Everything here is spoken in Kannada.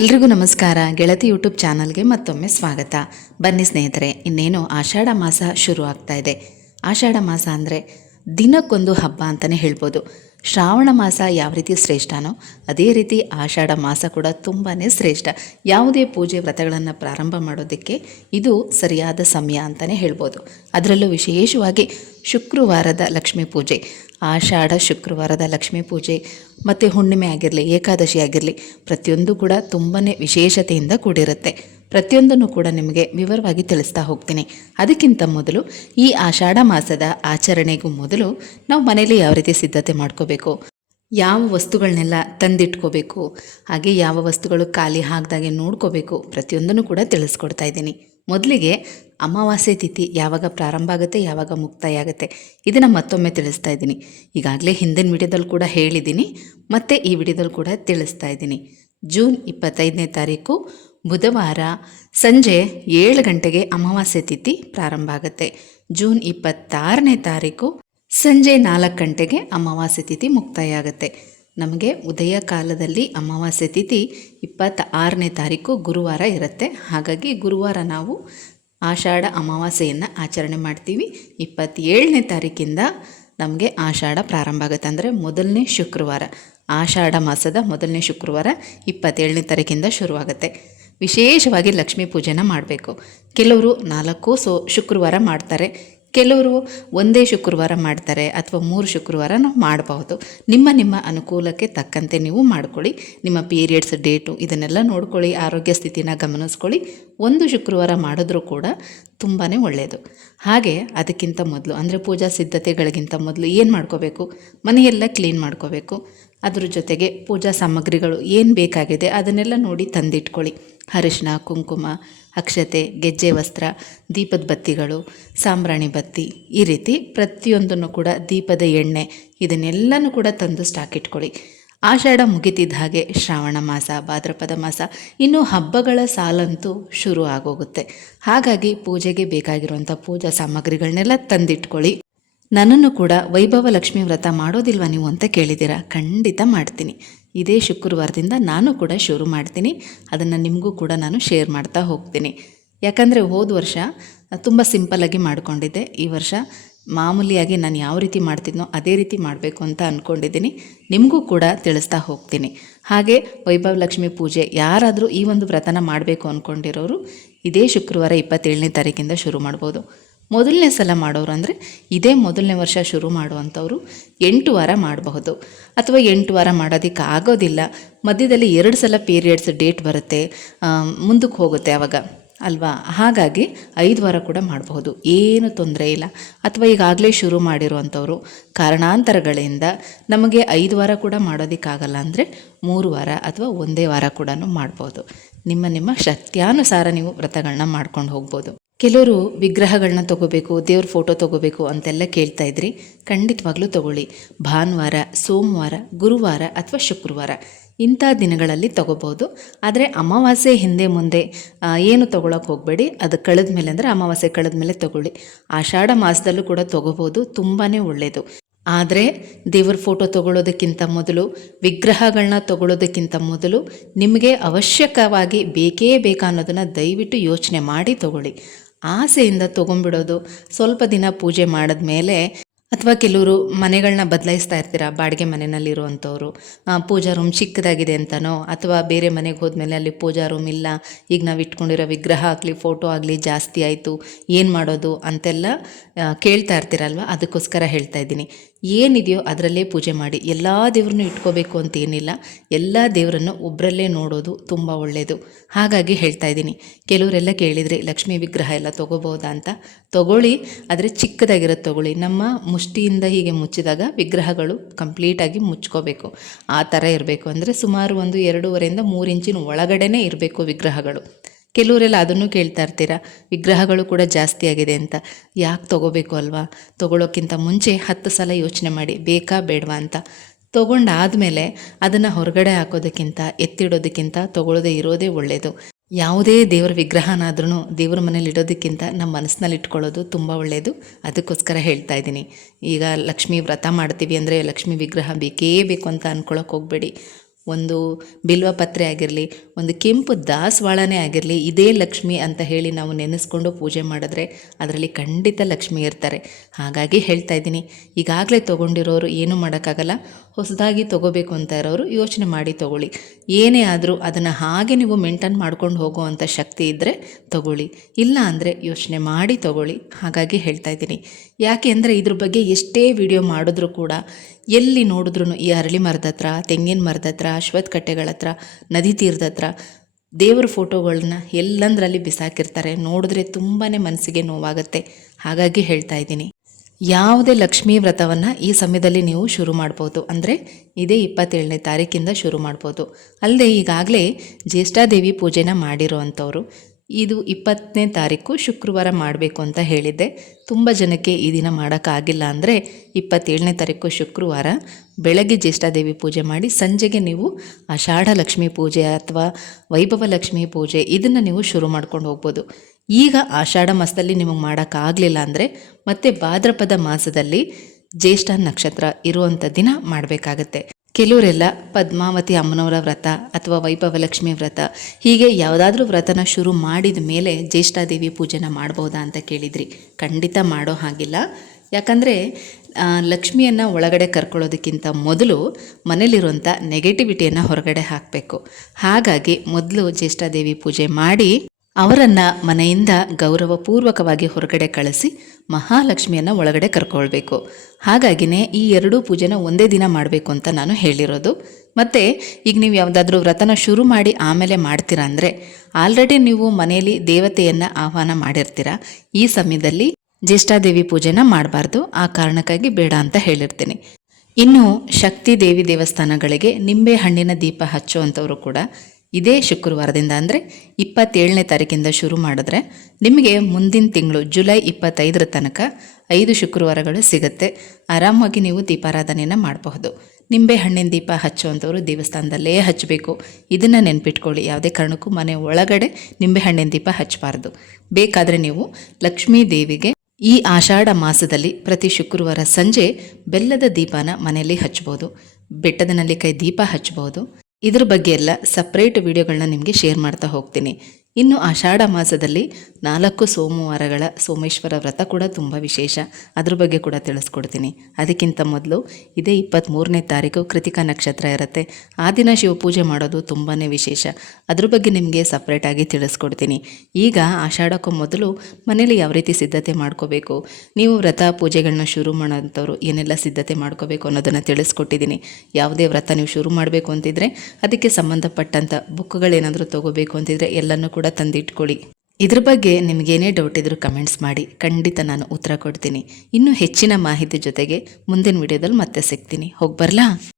ಎಲ್ರಿಗೂ ನಮಸ್ಕಾರ. ಗೆಳತಿ ಯೂಟ್ಯೂಬ್ ಚಾನಲ್ಗೆ ಮತ್ತೊಮ್ಮೆ ಸ್ವಾಗತ. ಬನ್ನಿ ಸ್ನೇಹಿತರೆ, ಇನ್ನೇನು ಆಷಾಢ ಮಾಸ ಶುರು ಆಗ್ತಾ ಇದೆ. ಆಷಾಢ ಮಾಸ ಅಂದರೆ ದಿನಕ್ಕೊಂದು ಹಬ್ಬ ಅಂತಲೇ ಹೇಳ್ಬೋದು. ಶ್ರಾವಣ ಮಾಸ ಯಾವ ರೀತಿ ಶ್ರೇಷ್ಠನೋ ಅದೇ ರೀತಿ ಆಷಾಢ ಮಾಸ ಕೂಡ ತುಂಬಾ ಶ್ರೇಷ್ಠ. ಯಾವುದೇ ಪೂಜೆ ವ್ರತಗಳನ್ನು ಪ್ರಾರಂಭ ಮಾಡೋದಕ್ಕೆ ಇದು ಸರಿಯಾದ ಸಮಯ ಅಂತಲೇ ಹೇಳ್ಬೋದು. ಅದರಲ್ಲೂ ವಿಶೇಷವಾಗಿ ಶುಕ್ರವಾರದ ಲಕ್ಷ್ಮೀ ಪೂಜೆ, ಆಷಾಢ ಶುಕ್ರವಾರದ ಲಕ್ಷ್ಮೀ ಪೂಜೆ, ಮತ್ತು ಹುಣ್ಣಿಮೆ ಆಗಿರಲಿ, ಏಕಾದಶಿ ಆಗಿರಲಿ, ಪ್ರತಿಯೊಂದು ಕೂಡ ತುಂಬಾ ವಿಶೇಷತೆಯಿಂದ ಕೂಡಿರುತ್ತೆ. ಪ್ರತಿಯೊಂದನ್ನು ಕೂಡ ನಿಮಗೆ ವಿವರವಾಗಿ ತಿಳಿಸ್ತಾ ಹೋಗ್ತೀನಿ. ಅದಕ್ಕಿಂತ ಮೊದಲು ಈ ಆಷಾಢ ಮಾಸದ ಆಚರಣೆಗೂ ಮೊದಲು ನಾವು ಮನೇಲಿ ಯಾವ ರೀತಿ ಸಿದ್ಧತೆ ಮಾಡ್ಕೋಬೇಕು? ಯಾವ ವಸ್ತುಗಳನ್ನೆಲ್ಲ ತಂದಿಟ್ಕೋಬೇಕು? ಹಾಗೆ ಯಾವ ವಸ್ತುಗಳು ಖಾಲಿ ಹಾಕ್ದಾಗೆ ನೋಡ್ಕೋಬೇಕು ಪ್ರತಿಯೊಂದನ್ನು ಕೂಡ ತಿಳಿಸ್ಕೊಡ್ತಾ ಇದ್ದೀನಿ. ಮೊದಲಿಗೆ ಅಮಾವಾಸ್ಯೆ ತಿಥಿ ಯಾವಾಗ ಪ್ರಾರಂಭ ಆಗುತ್ತೆ, ಯಾವಾಗ ಮುಕ್ತಾಯ ಆಗುತ್ತೆ ಇದನ್ನು ಮತ್ತೊಮ್ಮೆ ತಿಳಿಸ್ತಾ ಇದ್ದೀನಿ. ಈಗಾಗಲೇ ಹಿಂದಿನ ವಿಡಿಯೋದಲ್ಲಿ ಕೂಡ ಹೇಳಿದ್ದೀನಿ, ಮತ್ತು ಈ ವಿಡಿಯೋದಲ್ಲಿ ಕೂಡ ತಿಳಿಸ್ತಾ ಇದ್ದೀನಿ. ಜೂನ್ ಇಪ್ಪತ್ತೈದನೇ ತಾರೀಕು ಬುಧವಾರ ಸಂಜೆ ಏಳು ಗಂಟೆಗೆ ಅಮಾವಾಸ್ಯೆ ತಿಥಿ ಪ್ರಾರಂಭ ಆಗುತ್ತೆ. ಜೂನ್ ಇಪ್ಪತ್ತಾರನೇ ತಾರೀಕು ಸಂಜೆ ನಾಲ್ಕು ಗಂಟೆಗೆ ಅಮಾವಾಸ್ಯೆ ತಿಥಿ ಮುಕ್ತಾಯ ಆಗುತ್ತೆ ನಮಗೆ ಉದಯ ಕಾಲದಲ್ಲಿ ಅಮಾವಾಸ್ಯೆ ತಿಥಿ ಇಪ್ಪತ್ತ ಆರನೇ ತಾರೀಕು ಗುರುವಾರ ಇರುತ್ತೆ. ಹಾಗಾಗಿ ಗುರುವಾರ ನಾವು ಆಷಾಢ ಅಮಾವಾಸ್ಯೆಯನ್ನು ಆಚರಣೆ ಮಾಡ್ತೀವಿ. ಇಪ್ಪತ್ತೇಳನೇ ತಾರೀಕಿಂದ ನಮಗೆ ಆಷಾಢ ಪ್ರಾರಂಭ ಆಗುತ್ತೆ. ಅಂದರೆ ಮೊದಲನೇ ಶುಕ್ರವಾರ, ಆಷಾಢ ಮಾಸದ ಮೊದಲನೇ ಶುಕ್ರವಾರ ಇಪ್ಪತ್ತೇಳನೇ ತಾರೀಕಿಂದ ಶುರುವಾಗುತ್ತೆ. ವಿಶೇಷವಾಗಿ ಲಕ್ಷ್ಮೀ ಪೂಜೆನ ಮಾಡಬೇಕು. ಕೆಲವರು ನಾಲ್ಕು, ಸೊ ಶುಕ್ರವಾರ ಮಾಡ್ತಾರೆ. ಕೆಲವರು ಒಂದೇ ಶುಕ್ರವಾರ ಮಾಡ್ತಾರೆ ಅಥವಾ ಮೂರು ಶುಕ್ರವಾರ ನಾವು ಮಾಡಬಹುದು. ನಿಮ್ಮ ನಿಮ್ಮ ಅನುಕೂಲಕ್ಕೆ ತಕ್ಕಂತೆ ನೀವು ಮಾಡ್ಕೊಳ್ಳಿ. ನಿಮ್ಮ ಪೀರಿಯಡ್ಸ್, ಡೇಟು ಇದನ್ನೆಲ್ಲ ನೋಡ್ಕೊಳ್ಳಿ, ಆರೋಗ್ಯ ಸ್ಥಿತಿನ ಗಮನಿಸ್ಕೊಳ್ಳಿ. ಒಂದು ಶುಕ್ರವಾರ ಮಾಡಿದ್ರೂ ಕೂಡ ತುಂಬಾ ಒಳ್ಳೆಯದು ಹಾಗೆ ಅದಕ್ಕಿಂತ ಮೊದಲು, ಅಂದರೆ ಪೂಜಾ ಸಿದ್ಧತೆಗಳಿಗಿಂತ ಮೊದಲು ಏನು ಮಾಡ್ಕೋಬೇಕು? ಮನೆಯೆಲ್ಲ ಕ್ಲೀನ್ ಮಾಡ್ಕೋಬೇಕು. ಅದ್ರ ಜೊತೆಗೆ ಪೂಜಾ ಸಾಮಗ್ರಿಗಳು ಏನು ಬೇಕಾಗಿದೆ ಅದನ್ನೆಲ್ಲ ನೋಡಿ ತಂದಿಟ್ಕೊಳ್ಳಿ. ಅರಿಶಿನ, ಕುಂಕುಮ, ಅಕ್ಷತೆ, ಗೆಜ್ಜೆ ವಸ್ತ್ರ, ದೀಪದ ಬತ್ತಿಗಳು, ಸಾಂಬ್ರಾಣಿ ಬತ್ತಿ, ಈ ರೀತಿ ಪ್ರತಿಯೊಂದನ್ನು ಕೂಡ ದೀಪದ ಎಣ್ಣೆ ಇದನ್ನೆಲ್ಲನೂ ಕೂಡ ತಂದು ಸ್ಟಾಕ್ ಇಟ್ಕೊಳ್ಳಿ. ಆಷಾಢ ಮುಗಿತಿದ್ದ ಹಾಗೆ ಶ್ರಾವಣ ಮಾಸ, ಭಾದ್ರಪದ ಮಾಸ ಇನ್ನು ಹಬ್ಬಗಳ ಸಾಲಂತೂ ಶುರು ಆಗೋಗುತ್ತೆ. ಹಾಗಾಗಿ ಪೂಜೆಗೆ ಬೇಕಾಗಿರುವಂಥ ಪೂಜಾ ಸಾಮಗ್ರಿಗಳನ್ನೆಲ್ಲ ತಂದಿಟ್ಕೊಳ್ಳಿ. ನನ್ನನ್ನು ಕೂಡ ವೈಭವ ಲಕ್ಷ್ಮಿ ವ್ರತ ಮಾಡೋದಿಲ್ವಾ ನೀವು ಅಂತ ಕೇಳಿದ್ದೀರಾ? ಖಂಡಿತ ಮಾಡ್ತೀನಿ. ಇದೇ ಶುಕ್ರವಾರದಿಂದ ನಾನು ಕೂಡ ಶುರು ಮಾಡ್ತೀನಿ. ಅದನ್ನು ನಿಮಗೂ ಕೂಡ ನಾನು ಶೇರ್ ಮಾಡ್ತಾ ಹೋಗ್ತೀನಿ. ಯಾಕಂದರೆ ಹೋದ ವರ್ಷ ತುಂಬ ಸಿಂಪಲಾಗಿ ಮಾಡಿಕೊಂಡಿದ್ದೆ. ಈ ವರ್ಷ ಮಾಮೂಲಿಯಾಗಿ ನಾನು ಯಾವ ರೀತಿ ಮಾಡ್ತಿದ್ನೋ ಅದೇ ರೀತಿ ಮಾಡಬೇಕು ಅಂತ ಅಂದ್ಕೊಂಡಿದ್ದೀನಿ ನಿಮಗೂ ಕೂಡ ತಿಳಿಸ್ತಾ ಹೋಗ್ತೀನಿ. ಹಾಗೆ ವೈಭವ ಲಕ್ಷ್ಮಿ ಪೂಜೆ ಯಾರಾದರೂ ಈ ಒಂದು ವ್ರತನ ಮಾಡಬೇಕು ಅಂದ್ಕೊಂಡಿರೋರು ಇದೇ ಶುಕ್ರವಾರ ಇಪ್ಪತ್ತೇಳನೇ ತಾರೀಕಿಂದ ಶುರು ಮಾಡ್ಬೋದು. ಮೊದಲನೇ ಸಲ ಮಾಡೋರು ಅಂದರೆ ಇದೇ ಮೊದಲನೇ ವರ್ಷ ಶುರು ಮಾಡುವಂಥವ್ರು ಎಂಟು ವಾರ ಮಾಡಬಹುದು. ಅಥವಾ ಎಂಟು ವಾರ ಮಾಡೋದಕ್ಕೆ ಆಗೋದಿಲ್ಲ. ಮಧ್ಯದಲ್ಲಿ ಎರಡು ಸಲ ಪೀರಿಯಡ್ಸ್ ಡೇಟ್ ಬರುತ್ತೆ. ಮುಂದಕ್ಕೆ ಹೋಗುತ್ತೆ ಆವಾಗ ಅಲ್ವಾ? ಹಾಗಾಗಿ ಐದು ವಾರ ಕೂಡ ಮಾಡಬಹುದು. ಏನು ತೊಂದರೆ ಇಲ್ಲ. ಅಥವಾ ಈಗಾಗಲೇ ಶುರು ಮಾಡಿರುವಂಥವ್ರು ಕಾರಣಾಂತರಗಳಿಂದ ನಮಗೆ ಐದು ವಾರ ಕೂಡ ಮಾಡೋದಕ್ಕಾಗಲ್ಲ ಅಂದರೆ ಮೂರು ವಾರ ಅಥವಾ ಒಂದೇ ವಾರ ಕೂಡ ಮಾಡ್ಬೋದು ನಿಮ್ಮ ನಿಮ್ಮ ಶಕ್ತ್ಯಾನುಸಾರ ನೀವು ವ್ರತಗಳನ್ನ ಮಾಡ್ಕೊಂಡು ಹೋಗ್ಬೋದು. ಕೆಲವರು ವಿಗ್ರಹಗಳನ್ನ ತಗೋಬೇಕು, ದೇವ್ರ ಫೋಟೋ ತಗೋಬೇಕು ಅಂತೆಲ್ಲ ಕೇಳ್ತಾ ಇದ್ರಿ. ಖಂಡಿತವಾಗ್ಲೂ ತಗೊಳ್ಳಿ. ಭಾನುವಾರ, ಸೋಮವಾರ, ಗುರುವಾರ ಅಥವಾ ಶುಕ್ರವಾರ ಇಂಥ ದಿನಗಳಲ್ಲಿ ತಗೋಬೋದು ಆದರೆ ಅಮಾವಾಸ್ಯೆ ಹಿಂದೆ ಮುಂದೆ ಏನು ತೊಗೊಳಕ್ಕೆ ಹೋಗಬೇಡಿ. ಅದು ಕಳೆದ ಮೇಲೆ ಅಂದರೆ ಅಮಾವಾಸ್ಯೆ ಕಳೆದ ಮೇಲೆ ತೊಗೊಳ್ಳಿ ಆಷಾಢ ಮಾಸದಲ್ಲೂ ಕೂಡ ತೊಗೋಬೋದು ತುಂಬಾ ಒಳ್ಳೆಯದು ಆದರೆ ದೇವರ ಫೋಟೋ ತಗೊಳ್ಳೋದಕ್ಕಿಂತ ಮೊದಲು, ವಿಗ್ರಹಗಳನ್ನ ತಗೊಳ್ಳೋದಕ್ಕಿಂತ ಮೊದಲು ನಿಮಗೆ ಅವಶ್ಯಕವಾಗಿ ಬೇಕೇ ಬೇಕಾ ಅನ್ನೋದನ್ನು ದಯವಿಟ್ಟು ಯೋಚನೆ ಮಾಡಿ ತಗೊಳ್ಳಿ. ಆಸೆಯಿಂದ ತೊಗೊಂಬಿಡೋದು ಸ್ವಲ್ಪ ದಿನ ಪೂಜೆ ಮಾಡಿದ ಮೇಲೆ ಅಥವಾ ಕೆಲವರು ಮನೆಗಳನ್ನ ಬದಲಾಯಿಸ್ತಾ ಇರ್ತೀರ, ಬಾಡಿಗೆ ಮನೆಯಲ್ಲಿರುವಂಥವ್ರು ಪೂಜಾ ರೂಮ್ ಚಿಕ್ಕದಾಗಿದೆ ಅಂತನೋ, ಅಥವಾ ಬೇರೆ ಮನೆಗೆ ಹೋದ್ಮೇಲೆ ಅಲ್ಲಿ ಪೂಜಾ ರೂಮ್ ಇಲ್ಲ, ಈಗ ನಾವು ಇಟ್ಕೊಂಡಿರೋ ವಿಗ್ರಹ ಆಗಲಿ, ಫೋಟೋ ಆಗಲಿ ಜಾಸ್ತಿ ಆಯಿತು, ಏನು ಮಾಡೋದು ಅಂತೆಲ್ಲ ಕೇಳ್ತಾ ಇರ್ತೀರಲ್ವ? ಅದಕ್ಕೋಸ್ಕರ ಹೇಳ್ತಾ ಇದ್ದೀನಿ. ಏನಿದೆಯೋ ಅದರಲ್ಲೇ ಪೂಜೆ ಮಾಡಿ. ಎಲ್ಲ ದೇವ್ರನ್ನೂ ಇಟ್ಕೋಬೇಕು ಅಂತೇನಿಲ್ಲ ಎಲ್ಲ ದೇವರನ್ನು ಒಬ್ಬರಲ್ಲೇ ನೋಡೋದು ತುಂಬ ಒಳ್ಳೆಯದು ಹಾಗಾಗಿ ಹೇಳ್ತಾ ಇದ್ದೀನಿ. ಕೆಲವರೆಲ್ಲ ಕೇಳಿದರೆ, ಲಕ್ಷ್ಮೀ ವಿಗ್ರಹ ಎಲ್ಲ ತೊಗೋಬೋದಾ ಅಂತ? ತೊಗೊಳ್ಳಿ. ಆದರೆ ಚಿಕ್ಕದಾಗಿರೋದು ತೊಗೊಳ್ಳಿ. ನಮ್ಮ ಮುಷ್ಟಿಯಿಂದ ಹೀಗೆ ಮುಚ್ಚಿದಾಗ ವಿಗ್ರಹಗಳು ಕಂಪ್ಲೀಟಾಗಿ ಮುಚ್ಕೋಬೇಕು. ಆ ಥರ ಇರಬೇಕು. ಅಂದರೆ ಸುಮಾರು ಒಂದು ಎರಡೂವರೆಯಿಂದ ಮೂರು ಇಂಚಿನ ಒಳಗಡೆನೇ ಇರಬೇಕು ವಿಗ್ರಹಗಳು. ಕೆಲವರೆಲ್ಲ ಅದನ್ನು ಕೇಳ್ತಾ ಇರ್ತೀರ? ವಿಗ್ರಹಗಳು ಕೂಡ ಜಾಸ್ತಿ ಆಗಿದೆ ಅಂತ. ಯಾಕೆ ತೊಗೋಬೇಕು ಅಲ್ವಾ? ತೊಗೊಳೋಕ್ಕಿಂತ ಮುಂಚೆ ಹತ್ತು ಸಲ ಯೋಚನೆ ಮಾಡಿ, ಬೇಕಾ ಬೇಡವಾ ಅಂತ. ತೊಗೊಂಡಾದಮೇಲೆ ಅದನ್ನು ಹೊರಗಡೆ ಹಾಕೋದಕ್ಕಿಂತ, ಎತ್ತಿಡೋದಕ್ಕಿಂತ, ತೊಗೊಳ್ಳೋದೇ ಇರೋದೇ ಒಳ್ಳೆಯದು ಯಾವುದೇ ದೇವರ ವಿಗ್ರಹನಾದ್ರೂ ದೇವ್ರ ಮನೇಲಿ ಇಡೋದಕ್ಕಿಂತ ನಮ್ಮ ಮನಸ್ಸಿನಲ್ಲಿ ಇಟ್ಕೊಳ್ಳೋದು ತುಂಬ ಒಳ್ಳೆಯದು ಅದಕ್ಕೋಸ್ಕರ ಹೇಳ್ತಾ ಇದ್ದೀನಿ. ಈಗ ಲಕ್ಷ್ಮೀ ವ್ರತ ಮಾಡ್ತೀವಿ ಅಂದರೆ ಲಕ್ಷ್ಮೀ ವಿಗ್ರಹ ಬೇಕೇ ಬೇಕು ಅಂತ ಅಂದ್ಕೊಳ್ಳೋಕೆ ಹೋಗಬೇಡಿ. ಒಂದು ಬಿಲ್ವಪತ್ರೆ ಆಗಿರಲಿ, ಒಂದು ಕೆಂಪು ದಾಸವಾಳನೇ ಆಗಿರಲಿ, ಇದೇ ಲಕ್ಷ್ಮಿ ಅಂತ ಹೇಳಿ ನಾವು ನೆನೆಸ್ಕೊಂಡು ಪೂಜೆ ಮಾಡಿದ್ರೆ ಅದರಲ್ಲಿ ಖಂಡಿತ ಲಕ್ಷ್ಮಿ ಇರ್ತಾರೆ. ಹಾಗಾಗಿ ಹೇಳ್ತಾ ಇದ್ದೀನಿ, ಈಗಾಗಲೇ ತೊಗೊಂಡಿರೋರು ಏನೂ ಮಾಡೋಕ್ಕಾಗಲ್ಲ. ಹೊಸದಾಗಿ ತೊಗೋಬೇಕು ಅಂತ ಇರೋರು ಯೋಚನೆ ಮಾಡಿ ತೊಗೊಳ್ಳಿ. ಏನೇ ಆದರೂ ಅದನ್ನು ಹಾಗೆ ನೀವು ಮೇಂಟೈನ್ ಮಾಡ್ಕೊಂಡು ಹೋಗುವಂಥ ಶಕ್ತಿ ಇದ್ದರೆ ತಗೊಳ್ಳಿ. ಇಲ್ಲ ಅಂದರೆ ಯೋಚನೆ ಮಾಡಿ ತಗೊಳ್ಳಿ. ಹಾಗಾಗಿ ಹೇಳ್ತಾ ಇದ್ದೀನಿ. ಯಾಕೆ ಅಂದರೆ ಇದ್ರ ಬಗ್ಗೆ ಎಷ್ಟೇ ವಿಡಿಯೋ ಮಾಡಿದ್ರೂ ಕೂಡ ಎಲ್ಲಿ ನೋಡಿದ್ರೂ ಈ ಅರಳಿ ಮರದ ಹತ್ರ, ತೆಂಗಿನ ಮರದ ಹತ್ರ ಅಶ್ವತ್ಥ ಕಟ್ಟೆಗಳ ಹತ್ರ, ನದಿ ತೀರದ ಹತ್ರ ದೇವರ ಫೋಟೋಗಳನ್ನ ಎಲ್ಲಂದ್ರಲ್ಲಿ ಬಿಸಾಕಿರ್ತಾರೆ. ನೋಡಿದ್ರೆ ತುಂಬಾ ಮನಸ್ಸಿಗೆ ನೋವಾಗುತ್ತೆ. ಹಾಗಾಗಿ ಹೇಳ್ತಾ ಇದ್ದೀನಿ. ಯಾವುದೇ ಲಕ್ಷ್ಮೀ ವ್ರತವನ್ನು ಈ ಸಮಯದಲ್ಲಿ ನೀವು ಶುರು ಮಾಡ್ಬೋದು. ಅಂದರೆ ಇದೇ ಇಪ್ಪತ್ತೇಳನೇ ತಾರೀಕಿಂದ ಶುರು ಮಾಡ್ಬೋದು. ಅಲ್ಲದೆ ಈಗಾಗಲೇ ಜ್ಯೇಷ್ಠಾದೇವಿ ಪೂಜೆನ ಮಾಡಿರೋ ಅಂಥವ್ರು ಇದು ಇಪ್ಪತ್ತನೇ ತಾರೀಕು ಶುಕ್ರವಾರ ಮಾಡಬೇಕು ಅಂತ ಹೇಳಿದ್ದೆ. ತುಂಬ ಜನಕ್ಕೆ ಈ ದಿನ ಮಾಡೋಕ್ಕಾಗಿಲ್ಲ ಅಂದರೆ ಇಪ್ಪತ್ತೇಳನೇ ತಾರೀಕು ಶುಕ್ರವಾರ ಬೆಳಗ್ಗೆ ಜ್ಯೇಷ್ಠಾದೇವಿ ಪೂಜೆ ಮಾಡಿ ಸಂಜೆಗೆ ನೀವು ಆಷಾಢ ಲಕ್ಷ್ಮೀ ಪೂಜೆ ಅಥವಾ ವೈಭವ ಲಕ್ಷ್ಮೀ ಪೂಜೆ ಇದನ್ನು ನೀವು ಶುರು ಮಾಡ್ಕೊಂಡು ಹೋಗ್ಬೋದು. ಈಗ ಆಷಾಢ ಮಾಸದಲ್ಲಿ ನಿಮಗೆ ಮಾಡೋಕ್ಕಾಗಲಿಲ್ಲ ಅಂದರೆ ಮತ್ತೆ ಭಾದ್ರಪದ ಮಾಸದಲ್ಲಿ ಜ್ಯೇಷ್ಠ ನಕ್ಷತ್ರ ಇರುವಂಥ ದಿನ ಮಾಡಬೇಕಾಗತ್ತೆ. ಕೆಲವರೆಲ್ಲ ಪದ್ಮಾವತಿ ಅಮ್ಮನವರ ವ್ರತ ಅಥವಾ ವೈಭವಲಕ್ಷ್ಮಿ ವ್ರತ, ಹೀಗೆ ಯಾವುದಾದ್ರೂ ವ್ರತನ ಶುರು ಮಾಡಿದ ಮೇಲೆ ಜ್ಯೇಷ್ಠಾದೇವಿ ಪೂಜೆನ ಮಾಡ್ಬೋದಾ ಅಂತ ಕೇಳಿದ್ರಿ. ಖಂಡಿತ ಮಾಡೋ ಹಾಗಿಲ್ಲ. ಯಾಕಂದರೆ ಲಕ್ಷ್ಮಿಯನ್ನು ಒಳಗಡೆ ಕರ್ಕೊಳ್ಳೋದಕ್ಕಿಂತ ಮೊದಲು ಮನೇಲಿರುವಂಥ ನೆಗೆಟಿವಿಟಿಯನ್ನು ಹೊರಗಡೆ ಹಾಕಬೇಕು. ಹಾಗಾಗಿ ಮೊದಲು ಜ್ಯೇಷ್ಠಾದೇವಿ ಪೂಜೆ ಮಾಡಿ ಅವರನ್ನು ಮನೆಯಿಂದ ಗೌರವಪೂರ್ವಕವಾಗಿ ಹೊರಗಡೆ ಕಳಿಸಿ ಮಹಾಲಕ್ಷ್ಮಿಯನ್ನು ಒಳಗಡೆ ಕರ್ಕೊಳ್ಬೇಕು. ಹಾಗಾಗಿನೇ ಈ ಎರಡೂ ಪೂಜೆನ ಒಂದೇ ದಿನ ಮಾಡಬೇಕು ಅಂತ ನಾನು ಹೇಳಿರೋದು. ಮತ್ತು ಈಗ ನೀವು ಯಾವುದಾದ್ರೂ ವ್ರತನ ಶುರು ಮಾಡಿ ಆಮೇಲೆ ಮಾಡ್ತೀರಾ ಅಂದರೆ ಆಲ್ರೆಡಿ ನೀವು ಮನೆಯಲ್ಲಿ ದೇವತೆಯನ್ನು ಆಹ್ವಾನ ಮಾಡಿರ್ತೀರ. ಈ ಸಮಯದಲ್ಲಿ ಜ್ಯೇಷ್ಠಾದೇವಿ ಪೂಜೆನ ಮಾಡಬಾರ್ದು. ಆ ಕಾರಣಕ್ಕಾಗಿ ಬೇಡ ಅಂತ ಹೇಳಿರ್ತೀನಿ. ಇನ್ನು ಶಕ್ತಿ ದೇವಿ ದೇವಸ್ಥಾನಗಳಿಗೆ ನಿಂಬೆ ಹಣ್ಣಿನ ದೀಪ ಹಚ್ಚುವಂಥವರು ಕೂಡ ಇದೇ ಶುಕ್ರವಾರದಿಂದ ಅಂದರೆ ಇಪ್ಪತ್ತೇಳನೇ ತಾರೀಕಿಂದ ಶುರು ಮಾಡಿದ್ರೆ ನಿಮಗೆ ಮುಂದಿನ ತಿಂಗಳು ಜುಲೈ ಇಪ್ಪತ್ತೈದರ ತನಕ ಐದು ಶುಕ್ರವಾರಗಳು ಸಿಗುತ್ತೆ. ಆರಾಮಾಗಿ ನೀವು ದೀಪಾರಾಧನೆಯನ್ನು ಮಾಡಬಹುದು. ನಿಂಬೆ ಹಣ್ಣಿನ ದೀಪ ಹಚ್ಚುವಂಥವ್ರು ದೇವಸ್ಥಾನದಲ್ಲೇ ಹಚ್ಚಬೇಕು. ಇದನ್ನು ನೆನ್ಪಿಟ್ಕೊಳ್ಳಿ. ಯಾವುದೇ ಕಾರಣಕ್ಕೂ ಮನೆ ಒಳಗಡೆ ನಿಂಬೆ ಹಣ್ಣಿನ ದೀಪ ಹಚ್ಚಬಾರ್ದು. ಬೇಕಾದರೆ ನೀವು ಲಕ್ಷ್ಮೀ ದೇವಿಗೆ ಈ ಆಷಾಢ ಮಾಸದಲ್ಲಿ ಪ್ರತಿ ಶುಕ್ರವಾರ ಸಂಜೆ ಬೆಲ್ಲದ ದೀಪನ ಮನೆಯಲ್ಲಿ ಹಚ್ಬೋದು ಬೆಟ್ಟದ ನಲ್ಲಿಕಾಯಿ ದೀಪ ಹಚ್ಬೋದು ಇದ್ರ ಬಗ್ಗೆ ಎಲ್ಲ ಸಪ್ರೇಟ್ ವಿಡಿಯೋಗಳನ್ನ ನಿಮಗೆ ಶೇರ್ ಮಾಡ್ತಾ ಹೋಗ್ತೀನಿ. ಇನ್ನು ಆಷಾಢ ಮಾಸದಲ್ಲಿ ನಾಲ್ಕು ಸೋಮವಾರಗಳ ಸೋಮೇಶ್ವರ ವ್ರತ ಕೂಡ ತುಂಬ ವಿಶೇಷ. ಅದ್ರ ಬಗ್ಗೆ ಕೂಡ ತಿಳಿಸ್ಕೊಡ್ತೀನಿ. ಅದಕ್ಕಿಂತ ಮೊದಲು ಇದೇ ಇಪ್ಪತ್ತ್ಮೂರನೇ ತಾರೀಕು ಕೃತಿಕಾ ನಕ್ಷತ್ರ ಇರುತ್ತೆ. ಆ ದಿನ ಶಿವಪೂಜೆ ಮಾಡೋದು ತುಂಬಾ ವಿಶೇಷ. ಅದ್ರ ಬಗ್ಗೆ ನಿಮಗೆ ಸಪ್ರೇಟಾಗಿ ತಿಳಿಸ್ಕೊಡ್ತೀನಿ. ಈಗ ಆಷಾಢಕ್ಕೂ ಮೊದಲು ಮನೇಲಿ ಯಾವ ರೀತಿ ಸಿದ್ಧತೆ ಮಾಡ್ಕೋಬೇಕು? ನೀವು ವ್ರತ ಪೂಜೆಗಳನ್ನ ಶುರು ಮಾಡೋಂಥವ್ರು ಏನೆಲ್ಲ ಸಿದ್ಧತೆ ಮಾಡ್ಕೋಬೇಕು ಅನ್ನೋದನ್ನು ತಿಳಿಸ್ಕೊಟ್ಟಿದ್ದೀನಿ. ಯಾವುದೇ ವ್ರತ ನೀವು ಶುರು ಮಾಡಬೇಕು ಅಂತಿದ್ರೆ ಅದಕ್ಕೆ ಸಂಬಂಧಪಟ್ಟಂಥ ಬುಕ್ಗಳೇನಾದರೂ ತೊಗೋಬೇಕು ಅಂತಿದ್ರೆ ಎಲ್ಲನೂ ಕೂಡ ತಂದಿಟ್ಕೊಳ್ಳಿ. ಇದ್ರ ಬಗ್ಗೆ ನಿಮಗೇನೇ ಡೌಟ್ ಇದ್ರೂ ಕಮೆಂಟ್ಸ್ ಮಾಡಿ. ಖಂಡಿತ ನಾನು ಉತ್ತರ ಕೊಡ್ತೀನಿ. ಇನ್ನೂ ಹೆಚ್ಚಿನ ಮಾಹಿತಿ ಜೊತೆಗೆ ಮುಂದಿನ ವಿಡಿಯೋದಲ್ಲಿ ಮತ್ತೆ ಸಿಗ್ತೀನಿ. ಹೋಗಿ ಬರಲಾ?